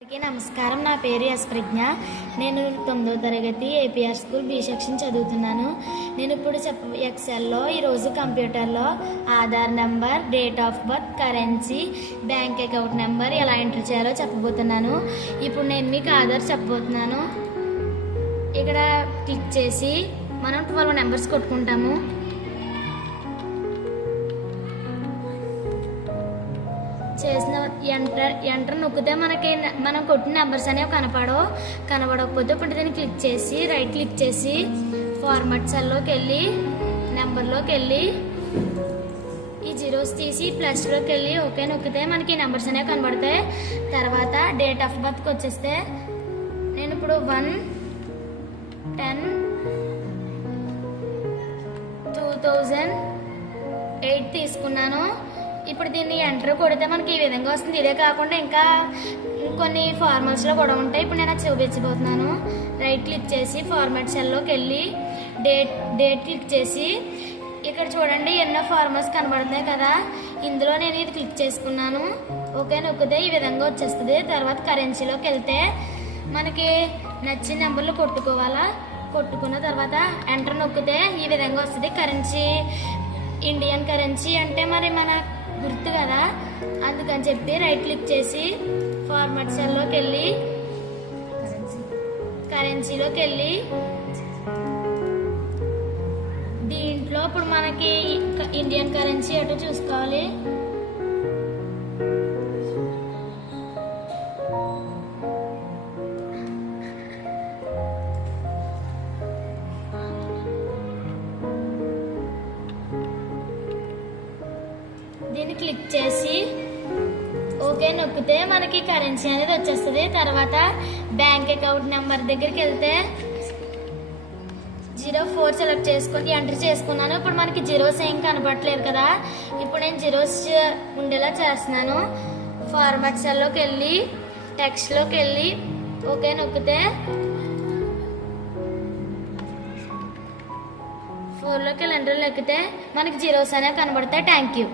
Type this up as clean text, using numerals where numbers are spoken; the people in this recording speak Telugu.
అందరికీ నమస్కారం. నా పేరు ఎస్ ప్రజ్ఞ. నేను 9వ తరగతి ఏపీఆర్ స్కూల్ బి సెక్షన్ చదువుతున్నాను. నేను ఇప్పుడు ఎక్సెల్లో ఈరోజు కంప్యూటర్లో Aadhaar number, date of birth, currency, bank account number ఎలా ఎంటర్ చేయాలో చెప్పబోతున్నాను. ఇప్పుడు నేను మీకు ఆధార్ చెప్పబోతున్నాను. ఇక్కడ క్లిక్ చేసి మనం 12 నెంబర్స్ కొట్టుకుంటాము. చేసిన ఎంటర్ నొక్కితే మనం కొట్టిన నెంబర్స్ అనేవి కనపడకపోతే ఇప్పుడు దీన్ని క్లిక్ చేసి రైట్ క్లిక్ చేసి ఫార్మాట్ సెల్లోకి వెళ్ళి నెంబర్లోకి వెళ్ళి ఈ జీరోస్ తీసి ప్లస్లోకి వెళ్ళి ఓకే నొక్కితే మనకి నెంబర్స్ అనేవి కనబడతాయి. తర్వాత డేట్ ఆఫ్ బర్త్కి వచ్చేస్తే నేను ఇప్పుడు 1/10/2008 తీసుకున్నాను. ఇప్పుడు దీన్ని ఎంటర్ కొడితే మనకి ఈ విధంగా వస్తుంది. ఇదే కాకుండా ఇంకా కొన్ని ఫార్మాట్స్లో కూడా ఉంటాయి. ఇప్పుడు నేను అది చూపించబోతున్నాను. రైట్ క్లిక్ చేసి ఫార్మాట్ సెల్లోకి వెళ్ళి డేట్ క్లిక్ చేసి ఇక్కడ చూడండి ఎన్నో ఫార్మాట్స్ కనబడుతున్నాయి కదా, ఇందులో నేను ఇది క్లిక్ చేసుకున్నాను. ఓకే నొక్కితే ఈ విధంగా వచ్చేస్తుంది. తర్వాత కరెన్సీలోకి వెళ్తే మనకి నచ్చిన నెంబర్లు కొట్టుకున్న తర్వాత ఎంటర్ నొక్కితే ఈ విధంగా వస్తుంది. కరెన్సీ ఇండియన్ కరెన్సీ అంటే మరి మన గుర్తు కదా, అందుకని చెప్పి రైట్ క్లిక్ చేసి ఫార్మాట్ సెల్లోకి వెళ్ళి కరెన్సీలోకి వెళ్ళి దీంట్లో ఇప్పుడు మనకి ఇండియన్ కరెన్సీ అటు చూసుకోవాలి. దీన్ని క్లిక్ చేసి ఓకే నొక్కితే మనకి కరెన్సీ అనేది వచ్చేస్తుంది. తర్వాత బ్యాంక్ అకౌంట్ నెంబర్ దగ్గరికి వెళ్తే 04 సెలెక్ట్ చేసుకొని ఎంటర్ చేసుకున్నాను. ఇప్పుడు మనకి జీరోస్ ఏం కనపడట్లేదు కదా, ఇప్పుడు నేను జీరోస్ ఉండేలా చేస్తున్నాను. ఫార్మాట్ సెల్లోకి వెళ్ళి టెక్స్ట్లోకి వెళ్ళి ఓకే నొక్కితే 4లోకి వెళ్ళి ఎంటర్ నొక్కితే మనకి జీరోస్ అనేవి కనబడతాయి. Thank you.